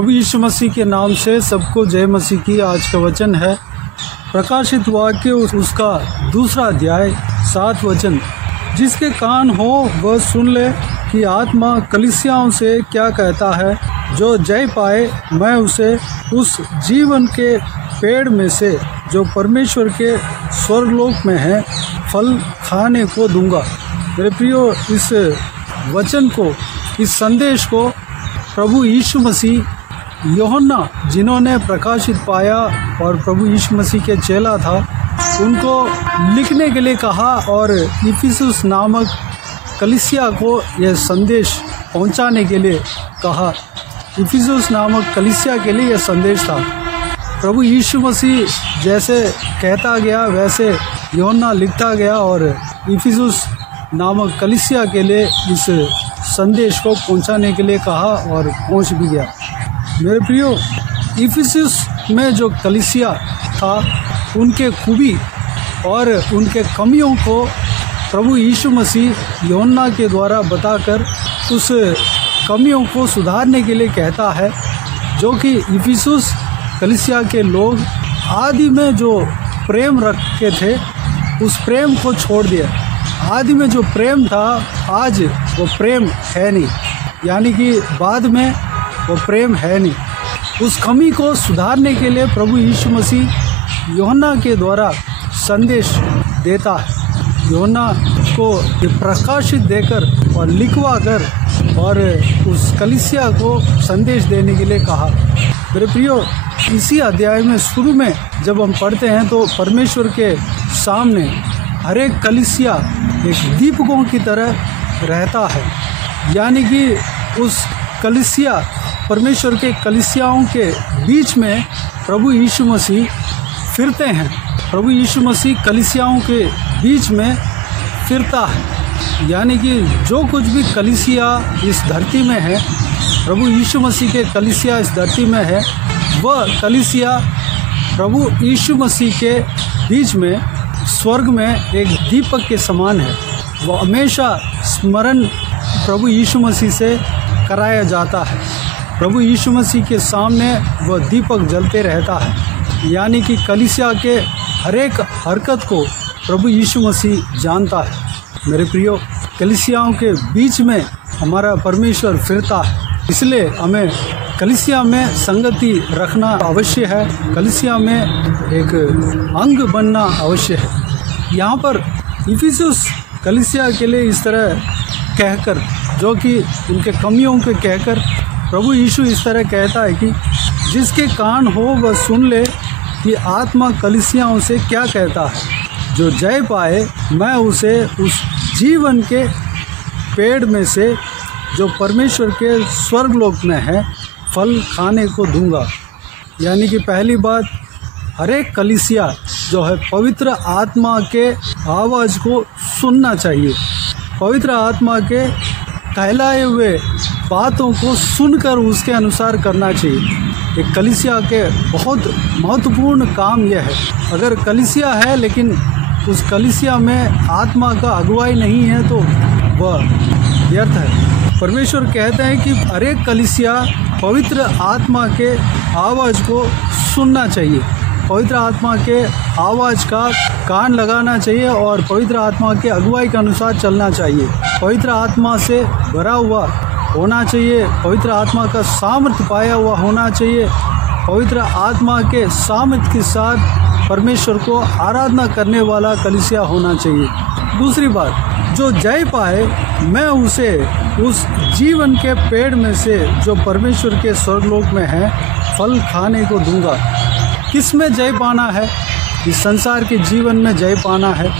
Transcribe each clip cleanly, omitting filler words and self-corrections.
प्रभु यीशु मसीह के नाम से सबको जय मसीह की। आज का वचन है प्रकाशित वाक्य उसका 2 अध्याय 7 वचन। जिसके कान हो वह सुन ले कि आत्मा कलीसियाओं से क्या कहता है। जो जय पाए मैं उसे उस जीवन के पेड़ में से जो परमेश्वर के स्वर्गलोक में है फल खाने को दूंगा। मेरे प्रियो, इस वचन को, इस संदेश को प्रभु यीशु मसीह यूहन्ना जिन्होंने प्रकाशित पाया और प्रभु यीशु मसीह के चेला था, उनको लिखने के लिए कहा और इफिसुस नामक कलीसिया को यह संदेश पहुंचाने के लिए कहा। इफिसुस नामक कलीसिया के लिए यह संदेश था। प्रभु यीशु मसीह जैसे कहता गया वैसे यूहन्ना लिखता गया और इफिसुस नामक कलीसिया के लिए इस संदेश को पहुंचाने के लिए कहा और पहुंच भी गया। मेरे प्रियो, इफिसुस में जो कलीसिया था उनके खूबी और उनके कमियों को प्रभु यीशु मसीह यूहन्ना के द्वारा बताकर उस कमियों को सुधारने के लिए कहता है। जो कि इफिसुस कलीसिया के लोग आदि में जो प्रेम रखे थे उस प्रेम को छोड़ दिया। आदि में जो प्रेम था आज वो प्रेम है नहीं, यानी कि बाद में वो प्रेम है नहीं। उस कमी को सुधारने के लिए प्रभु यीशु मसीह यूहन्ना के द्वारा संदेश देता है। यूहन्ना को प्रकाशित देकर और लिखवा कर और उस कलीसिया को संदेश देने के लिए कहा। मेरे प्रियो, इसी अध्याय में शुरू में जब हम पढ़ते हैं तो परमेश्वर के सामने हर एक कलीसिया एक दीपकों की तरह रहता है, यानी कि उस कलीसिया परमेश्वर के कलीसियाओं के बीच में प्रभु यीशु मसीह फिरते हैं। प्रभु यीशु मसीह कलीसियाओं के बीच में फिरता है, यानी कि जो कुछ भी कलीसिया इस धरती में है, प्रभु यीशु मसीह के कलीसिया इस धरती में है, वह कलीसिया प्रभु यीशु मसीह के बीच में स्वर्ग में एक दीपक के समान है। वो हमेशा स्मरण प्रभु यीशु मसीह से कराया जाता है। प्रभु यीशु मसीह के सामने वह दीपक जलते रहता है, यानी कि कलीसिया के हर एक हरकत को प्रभु यीशु मसीह जानता है। मेरे प्रियो, कलीसियाओं के बीच में हमारा परमेश्वर फिरता है, इसलिए हमें कलीसिया में संगति रखना अवश्य है। कलीसिया में एक अंग बनना अवश्य है। यहाँ पर इफिसुस कलीसिया के लिए इस तरह कहकर, जो कि उनके कमियों के कहकर प्रभु यीशु इस तरह कहता है कि जिसके कान हो वह सुन ले कि आत्मा कलीसियाओं से क्या कहता है। जो जय पाए मैं उसे उस जीवन के पेड़ में से जो परमेश्वर के स्वर्गलोक में है फल खाने को दूंगा। यानी कि पहली बात, हर एक कलीसिया जो है पवित्र आत्मा के आवाज़ को सुनना चाहिए। पवित्र आत्मा के कहलाए हुए बातों को सुनकर उसके अनुसार करना चाहिए। एक कलीसिया के बहुत महत्वपूर्ण काम यह है। अगर कलीसिया है लेकिन उस कलीसिया में आत्मा का अगुवाई नहीं है तो वह व्यर्थ है। परमेश्वर कहते हैं कि हर एक कलीसिया पवित्र आत्मा के आवाज़ को सुनना चाहिए, पवित्र आत्मा के आवाज़ का कान लगाना चाहिए और पवित्र आत्मा के अगुवाई के अनुसार चलना चाहिए। पवित्र आत्मा से भरा हुआ होना चाहिए, पवित्र आत्मा का सामर्थ्य पाया हुआ होना चाहिए, पवित्र आत्मा के सामर्थ्य के साथ परमेश्वर को आराधना करने वाला कलीसिया होना चाहिए। दूसरी बात, जो जय पाए मैं उसे उस जीवन के पेड़ में से जो परमेश्वर के स्वर्गलोक में है फल खाने को दूंगा। किस में जय पाना है? इस संसार के जीवन में जय पाना है।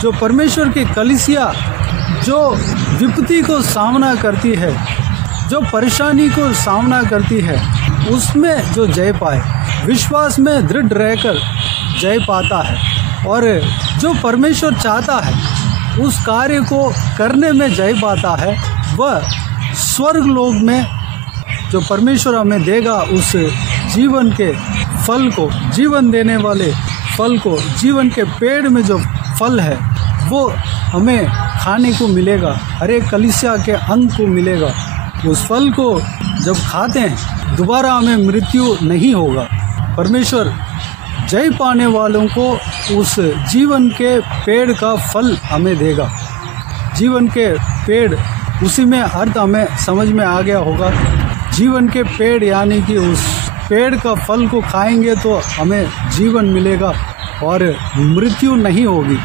जो परमेश्वर की कलीसिया जो विपत्ति को सामना करती है, जो परेशानी को सामना करती है, उसमें जो जय पाए, विश्वास में दृढ़ रहकर जय पाता है और जो परमेश्वर चाहता है उस कार्य को करने में जय पाता है, वह स्वर्ग लोक में जो परमेश्वर हमें देगा उस जीवन के फल को, जीवन देने वाले फल को, जीवन के पेड़ में जो फल है वो हमें खाने को मिलेगा, हर एक कलीसिया के अंग को मिलेगा। उस फल को जब खाते हैं दोबारा हमें मृत्यु नहीं होगा। परमेश्वर जय पाने वालों को उस जीवन के पेड़ का फल हमें देगा। जीवन के पेड़, उसी में अर्थ हमें समझ में आ गया होगा। जीवन के पेड़ यानी कि उस पेड़ का फल को खाएंगे तो हमें जीवन मिलेगा और मृत्यु नहीं होगी।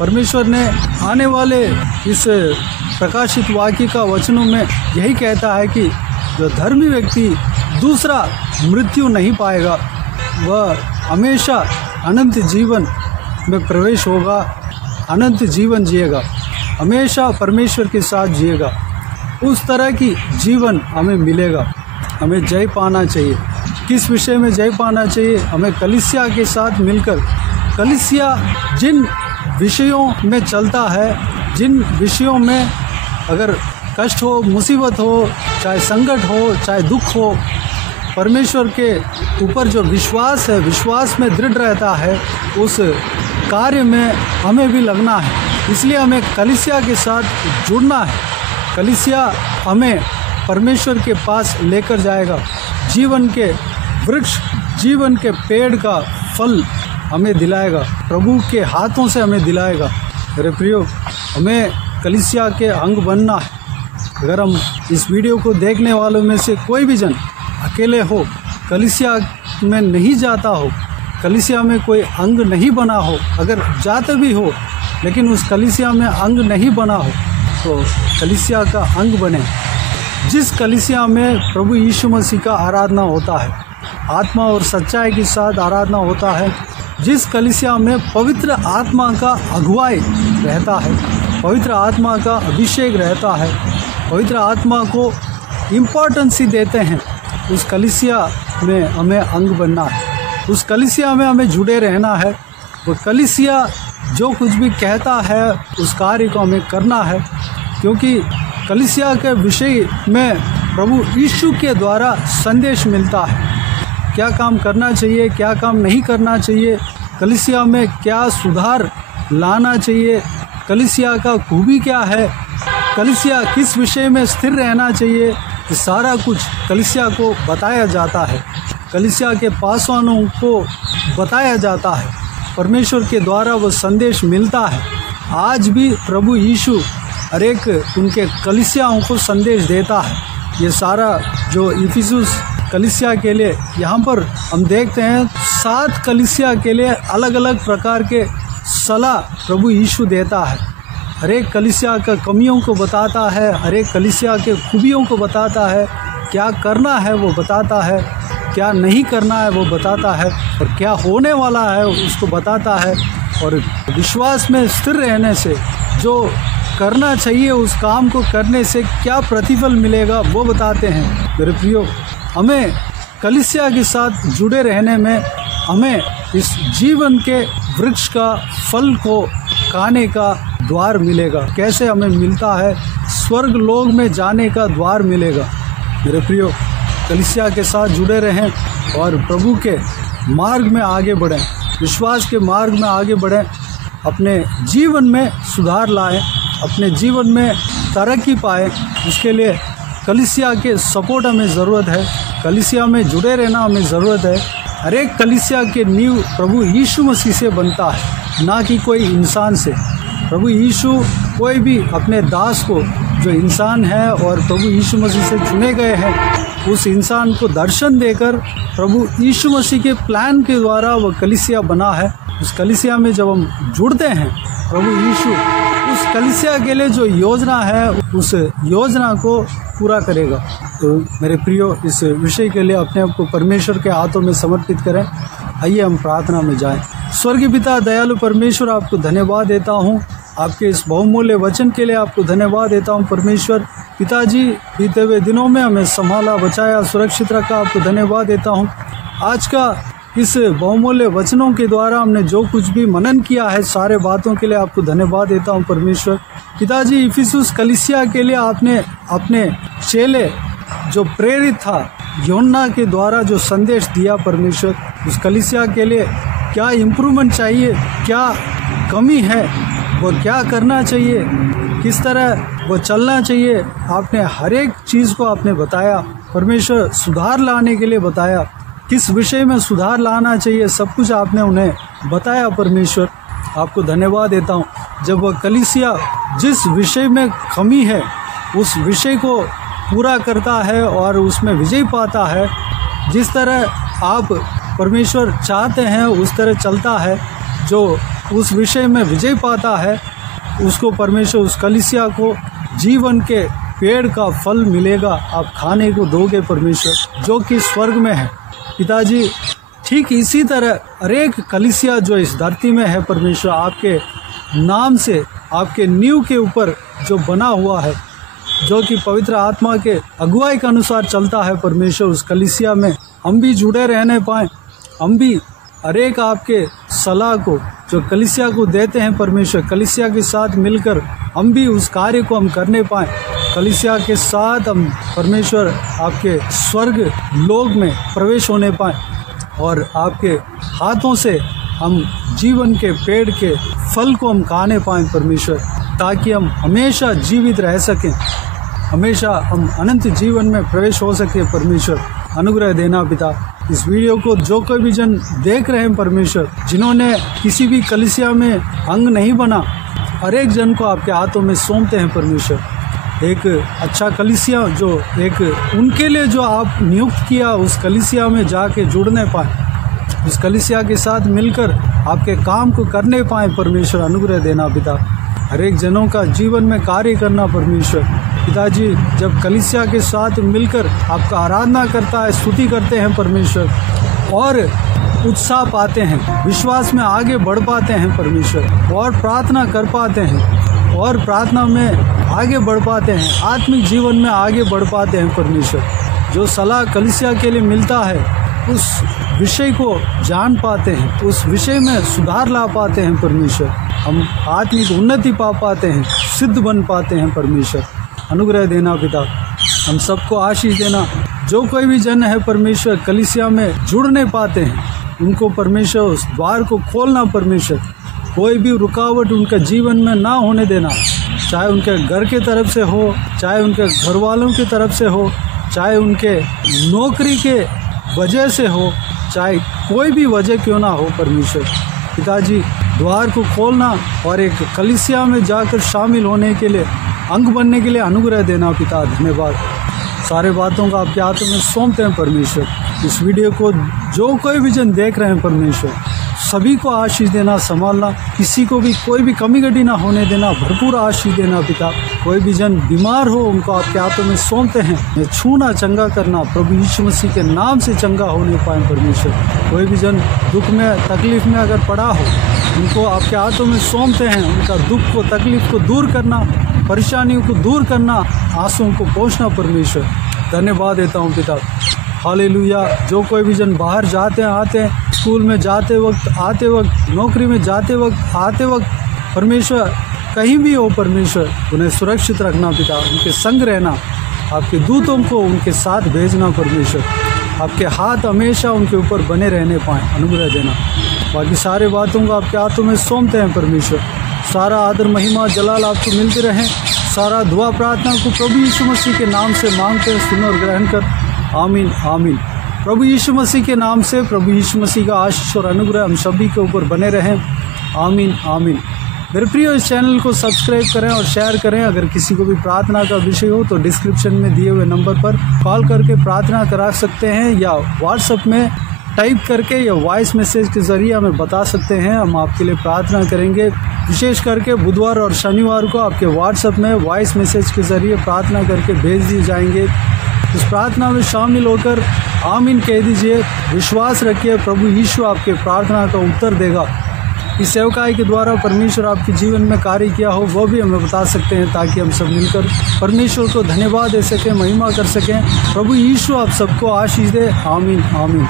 परमेश्वर ने आने वाले इस प्रकाशित वाक्य का वचनों में यही कहता है कि जो धर्मी व्यक्ति दूसरा मृत्यु नहीं पाएगा, वह हमेशा अनंत जीवन में प्रवेश होगा, अनंत जीवन जिएगा, हमेशा परमेश्वर के साथ जिएगा। उस तरह की जीवन हमें मिलेगा। हमें जय पाना चाहिए। किस विषय में जय पाना चाहिए? हमें कलीसिया के साथ मिलकर, कलीसिया जिन विषयों में चलता है, जिन विषयों में अगर कष्ट हो, मुसीबत हो, चाहे संकट हो, चाहे दुख हो, परमेश्वर के ऊपर जो विश्वास है, विश्वास में दृढ़ रहता है, उस कार्य में हमें भी लगना है। इसलिए हमें कलीसिया के साथ जुड़ना है। कलीसिया हमें परमेश्वर के पास लेकर जाएगा। जीवन के वृक्ष, जीवन के पेड़ का फल हमें दिलाएगा, प्रभु के हाथों से हमें दिलाएगा। मेरे प्रियो, हमें कलीसिया के अंग बनना है। अगर हम इस वीडियो को देखने वालों में से कोई भी जन अकेले हो, कलीसिया में नहीं जाता हो, कलीसिया में कोई अंग नहीं बना हो, अगर जाते भी हो लेकिन उस कलीसिया में अंग नहीं बना हो, तो कलीसिया का अंग बने। जिस कलीसिया में प्रभु यीशु मसीह का आराधना होता है, आत्मा और सच्चाई के साथ आराधना होता है, जिस कलीसिया में पवित्र आत्मा का अगुवाई रहता है, पवित्र आत्मा का अभिषेक रहता है, पवित्र आत्मा को इम्पोर्टेंस देते हैं, उस कलीसिया में हमें अंग बनना है। उस कलीसिया में हमें जुड़े रहना है। वो कलीसिया जो कुछ भी कहता है उस कार्य को हमें करना है, क्योंकि कलीसिया के विषय में प्रभु यीशु के द्वारा संदेश मिलता है। क्या काम करना चाहिए, क्या काम नहीं करना चाहिए, कलीसिया में क्या सुधार लाना चाहिए, कलीसिया का खूबी क्या है, कलीसिया किस विषय में स्थिर रहना चाहिए, ये सारा कुछ कलीसिया को बताया जाता है, कलीसिया के पासवानों को बताया जाता है। परमेश्वर के द्वारा वो संदेश मिलता है। आज भी प्रभु यीशु हर एक उनके कलीसियाओं को संदेश देता है। ये सारा जो इफिसुस कलीसिया के लिए यहाँ पर हम देखते हैं, 7 कलीसिया के लिए अलग अलग प्रकार के सलाह प्रभु यीशु देता है। हर एक कलीसिया का कमियों को बताता है, हर एक कलीसिया के खूबियों को बताता है, क्या करना है वो बताता है, क्या नहीं करना है वो बताता है, और क्या होने वाला है उसको बताता है। और विश्वास में स्थिर रहने से, जो करना चाहिए उस काम को करने से क्या प्रतिफल मिलेगा वो बताते हैं। मेरे प्रियो, हमें कलीसिया के साथ जुड़े रहने में हमें इस जीवन के वृक्ष का फल को खाने का द्वार मिलेगा। कैसे हमें मिलता है? स्वर्ग लोक में जाने का द्वार मिलेगा। मेरे प्रियो, कलीसिया के साथ जुड़े रहें और प्रभु के मार्ग में आगे बढ़ें, विश्वास के मार्ग में आगे बढ़ें, अपने जीवन में सुधार लाएं, अपने जीवन में तरक्की पाएं। उसके लिए कलीसिया के सपोर्ट हमें ज़रूरत है, कलीसिया में जुड़े रहना हमें ज़रूरत है। हर एक कलीसिया के नींव प्रभु यीशु मसीह से बनता है, ना कि कोई इंसान से। प्रभु यीशु कोई भी अपने दास को, जो इंसान है और प्रभु यीशु मसीह से चुने गए हैं, उस इंसान को दर्शन देकर प्रभु यीशु मसीह के प्लान के द्वारा वो कलीसिया बना है। उस कलीसिया में जब हम जुड़ते हैं, प्रभु यीशु उस कलीसिया के लिए जो योजना है उस योजना को पूरा करेगा। तो मेरे प्रियो, इस विषय के लिए अपने आप को परमेश्वर के हाथों में समर्पित करें। आइए हम प्रार्थना में जाएं। स्वर्गीय पिता, दयालु परमेश्वर, आपको धन्यवाद देता हूँ आपके इस बहुमूल्य वचन के लिए। आपको धन्यवाद देता हूँ परमेश्वर पिताजी, बीते हुए दिनों में हमें संभाला, बचाया, सुरक्षित रखा। आपको धन्यवाद देता हूँ आज का इस बहुमूल्य वचनों के द्वारा हमने जो कुछ भी मनन किया है, सारे बातों के लिए आपको धन्यवाद देता हूँ परमेश्वर पिताजी। इफिसुस कलीसिया के लिए आपने अपने चेले जो प्रेरित था यूहन्ना के द्वारा जो संदेश दिया परमेश्वर, उस कलीसिया के लिए क्या इम्प्रूवमेंट चाहिए, क्या कमी है, वो क्या करना चाहिए, किस तरह वो चलना चाहिए, आपने हर एक चीज़ को आपने बताया। परमेश्वर सुधार लाने के लिए बताया, किस विषय में सुधार लाना चाहिए, सब कुछ आपने उन्हें बताया। परमेश्वर आपको धन्यवाद देता हूँ। जब वह कलीसिया जिस विषय में कमी है उस विषय को पूरा करता है और उसमें विजय पाता है, जिस तरह आप परमेश्वर चाहते हैं उस तरह चलता है, जो उस विषय में विजय पाता है उसको परमेश्वर, उस कलीसिया को जीवन के पेड़ का फल मिलेगा, आप खाने को दोगे परमेश्वर, जो कि स्वर्ग में है। पिताजी ठीक इसी तरह हर एक कलीसिया जो इस धरती में है परमेश्वर, आपके नाम से, आपके नींव के ऊपर जो बना हुआ है, जो कि पवित्र आत्मा के अगुवाई के अनुसार चलता है परमेश्वर, उस कलीसिया में हम भी जुड़े रहने पाएँ। हम भी हर एक आपके सलाह को जो कलीसिया को देते हैं परमेश्वर, कलीसिया के साथ मिलकर हम भी उस कार्य को हम करने पाएँ। कलीसिया के साथ हम परमेश्वर आपके स्वर्ग लोक में प्रवेश होने पाएँ और आपके हाथों से हम जीवन के पेड़ के फल को हम खाने पाएँ परमेश्वर, ताकि हम हमेशा जीवित रह सकें, हमेशा हम अनंत जीवन में प्रवेश हो सके। परमेश्वर अनुग्रह देना पिता। इस वीडियो को जो कोई भी जन देख रहे हैं परमेश्वर, जिन्होंने किसी भी कलीसिया में अंग नहीं बना, हर एक जन को आपके हाथों में सौंपते हैं परमेश्वर। एक अच्छा कलीसिया जो एक उनके लिए जो आप नियुक्त किया, उस कलीसिया में जाके जुड़ने पाए, उस कलीसिया के साथ मिलकर आपके काम को करने पाए परमेश्वर। अनुग्रह देना पिता। हर एक जनों का जीवन में कार्य करना परमेश्वर। पिताजी जब कलीसिया के साथ मिलकर आपका आराधना करता है, स्तुति करते हैं परमेश्वर, और उत्साह पाते हैं, विश्वास में आगे बढ़ पाते हैं परमेश्वर, और प्रार्थना कर पाते हैं, और प्रार्थना में आगे बढ़ पाते हैं, आत्मिक जीवन में आगे बढ़ पाते हैं परमेश्वर। जो सलाह कलीसिया के लिए मिलता है उस विषय को जान पाते हैं, उस विषय में सुधार ला पाते हैं परमेश्वर। हम आत्मिक उन्नति पा पाते हैं, सिद्ध बन पाते हैं परमेश्वर। अनुग्रह देना पिता। हम सबको आशीष देना। जो कोई भी जन है परमेश्वर कलीसिया में जुड़ने पाते हैं, उनको परमेश्वर उस द्वार को खोलना परमेश्वर। कोई भी रुकावट उनके जीवन में ना होने देना, चाहे उनके घर के तरफ से हो, चाहे उनके घर वालों की तरफ से हो, चाहे उनके नौकरी के वजह से हो, चाहे कोई भी वजह क्यों ना हो परमेश्वर। पिताजी द्वार को खोलना और एक कलीसिया में जाकर शामिल होने के लिए, अंग बनने के लिए अनुग्रह देना पिता। धन्यवाद। सारे बातों का आपके हाथों में सौंपते हैं परमेश्वर। इस वीडियो को जो कोई भी जन देख रहे हैं परमेश्वर, सभी को आशीष देना, संभालना, किसी को भी कोई भी कमी घटी ना होने देना, भरपूर आशीष देना पिता। कोई भी जन बीमार हो उनको आपके हाथों में सौंपते हैं, छूना, चंगा करना, प्रभु यीशु मसीह के नाम से चंगा होने पाए परमेश्वर। कोई भी जन दुख में, तकलीफ में अगर पड़ा हो, उनको आपके हाथों में सौंपते हैं। उनका दुख को, तकलीफ को दूर करना, परेशानियों को दूर करना, आंसुओं को पोंछना परमेश्वर। धन्यवाद देता हूँ पिता। हालेलुया। जो कोई भी जन बाहर जाते हैं, आते हैं, स्कूल में जाते वक्त, आते वक्त, नौकरी में जाते वक्त, आते वक्त, परमेश्वर कहीं भी हो परमेश्वर, उन्हें सुरक्षित रखना पिता। उनके संग रहना, आपके दूतों को उनके साथ भेजना परमेश्वर। आपके हाथ हमेशा उनके ऊपर बने रहने पाएँ, अनुग्रह देना। बाकी सारे बातों को आपके हाथों में सौंपते हैं परमेश्वर। सारा आदर, महिमा, जलाल आपको मिलते रहें। सारा दुआ प्रार्थना को प्रभु यीशु मसीह के नाम से मांगते हैं, सुन और ग्रहण कर। आमीन आमीन। प्रभु यीशु मसीह के नाम से प्रभु यीशु मसीह का आशीष और अनुग्रह हम सभी के ऊपर बने रहें। आमीन आमीन। मेरे प्रिय, इस चैनल को सब्सक्राइब करें और शेयर करें। अगर किसी को भी प्रार्थना का विषय हो तो डिस्क्रिप्शन में दिए हुए नंबर पर कॉल करके प्रार्थना करा सकते हैं, या व्हाट्सएप में टाइप करके या वॉइस मैसेज के ज़रिए हमें बता सकते हैं। हम आपके लिए प्रार्थना करेंगे। विशेष करके बुधवार और शनिवार को आपके व्हाट्सएप में वॉइस मैसेज के ज़रिए प्रार्थना करके भेज दिए जाएंगे। इस प्रार्थना में शामिल होकर आमीन कह दीजिए। विश्वास रखिए, प्रभु यीशु आपके प्रार्थना का उत्तर देगा। इस सेवकाई के द्वारा परमेश्वर आपके जीवन में कार्य किया हो वो भी हमें बता सकते हैं, ताकि हम सब मिलकर परमेश्वर को धन्यवाद दे सकें, महिमा कर सकें। प्रभु यीशु आप सबको आशीष दे। आमीन आमीन।